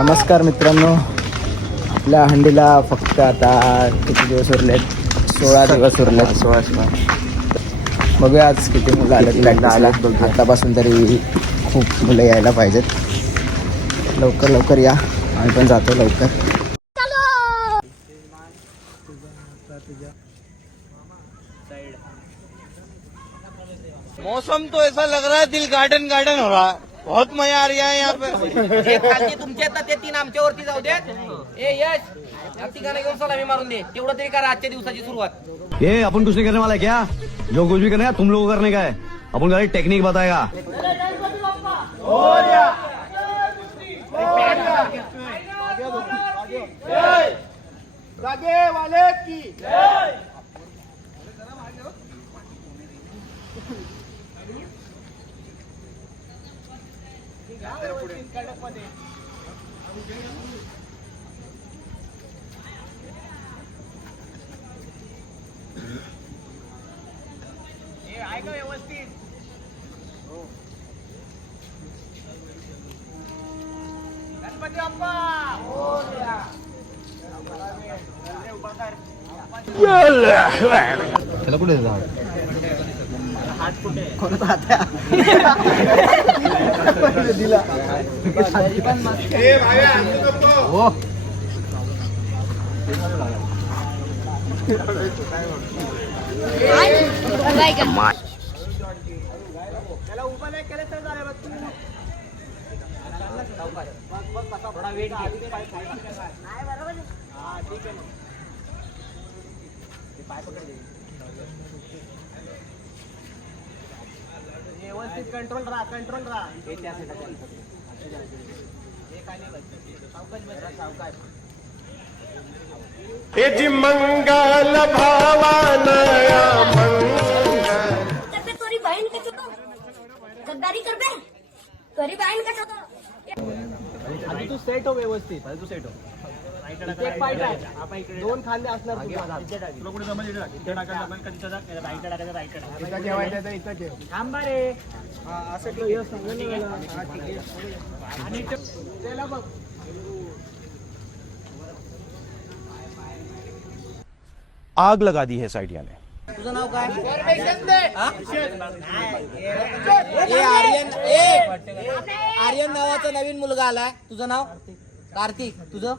नमस्कार मित्रांनो, आपल्या हंडीला फक्त आता किती दिवस उरलेत? 16 दिवस उरलेत. 16. बघूया आज किती मुलं आलेत प्रॅक्टिसला. आतापासून तरी खूप मुलं यायला पाहिजेत. लवकर लवकर या, आम्ही पण जातो लवकर. मौसम तो ऐसा लग रहा है दिल गार्डन गार्डन हो रहा है. बहुत मजा आ रहा है यहाँ पे. जे खालचे तुमचे येतात ते 3 आमच्यावरती जाऊ देत. ए यश या ठिकाणी घेऊन सलामी मारून दे. तेवढं तरी करा आजच्या दिवसाची सुरुवात. ये अपन कुछ नहीं करने वाला है क्या? जो कुछ भी करना है तुम लोगों को करने का है. अपन गाड़ी टेक्निक बताएगा. वाले की व्यवस्थित. गणपती बाप्पा त्याला कुठे दिला हो. त्याला उभं नाही केलं तर झालं. थोडा वेट घे. ठीक आहे. पाय पकड दे. व्यवस्थित कंट्रोल राहा. जी मंगल भावानया तोरी बहन का चुका गद्दारी कर बे. तोरी बहन का चुका. आणि तू सेट हो व्यवस्थित. तू सेट हो. एक पाय टाक. 2 खांदे असणार तुला. कुठे जमल इथे टाकायचं. आपण कधी राईट टाकायचं. राईट टाकायचं. ठेवायचं इथं ठेव. थांबा रे. असं ठेव. आणि त्याला बघ. आग लगा दी है साइडिया ने. तुझं नाव काय? आर्यन नावाचा नवीन मुलगा आलाय. तुझं नाव? कार्तिक. तुझं?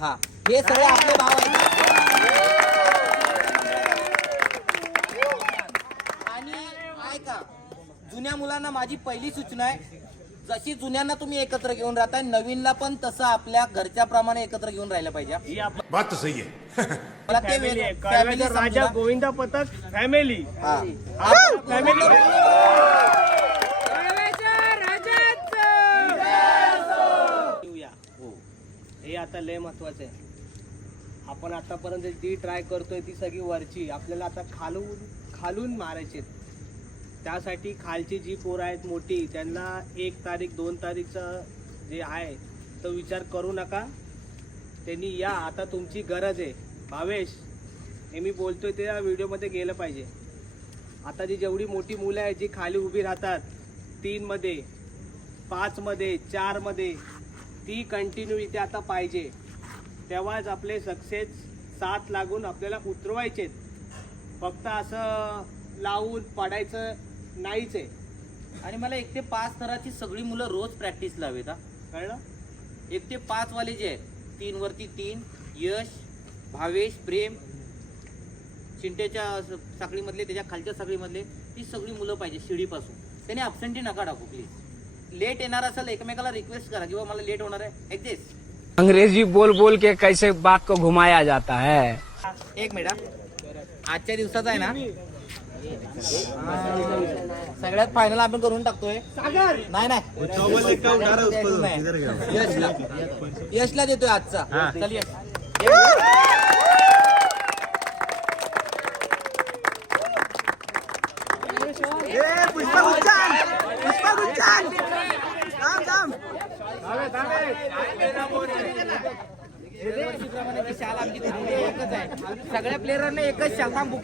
हा. हे सगळे आपले भाव आहेत. आणि ऐका, जुन्या मुलांना माझी पहिली सूचना आहे, जशी जुन्यांना तुम्ही एकत्र घेऊन राहताय, नवीनला पण तसं आपल्या घरच्या प्रमाणे एकत्र घेऊन राहिलं पाहिजे. बात तो सही है. मला ते फॅमिली राजा गोविंदा पथक फॅमिली. हे आता लय महत्वाचं आहे. आपण आतापर्यंत जी ट्राय करतोय ती सगळी वरची. आपल्याला आता खालून मारायचे. त्यासाठी खालची जी पोरं आहेत मोठी, त्यांना 1 तारीख 2 तारीखचं जे आहे तो विचार करू नका. त्यांनी या. आता तुमची गरज आहे. भावेश, हे मी बोलतोय ते या व्हिडिओमध्ये गेलं पाहिजे. आता जी जेवढी मोठी मुलं आहेत जी खाली उभी राहतात 3 मध्ये, 5 मध्ये, 4 मध्ये, ती कंटिन्यू इथे आता पाहिजे. तेव्हाच आपले सक्सेस साथ लागून आपल्याला उतरवायचे. फक्त असं लावून पडायचं नाहीच आहे. आणि मला 1 ते 5 स्तराची सगळी मुलं रोज प्रॅक्टिस लावेत. कळलं? 1 ते 5 वाले जे आहेत, 3 वरती 3, यश, भावेश, प्रेम, चिंटेच्या साखळीमधले, त्याच्या खालच्या साखळीमधले, ती सगळी मुलं पाहिजे शिडीपासून. त्याने अब्सेंटी नका टाकू प्लीज. लेट येणार असेल एकमेकाला रिक्वेस्ट करा किंवा मला लेट होणार आहे ऍडजस्ट. अंग्रेजी बोल बोल के कैसे बात को घुमाया जाता है. 1 मिनिट. आजच्या दिवसाचा आहे ना, सगळ्यात फायनल आपण करून टाकतोय. नाही यशला देतोय आजचा. चल यश. सगळ्या प्लेयरने एकच शाखा बुक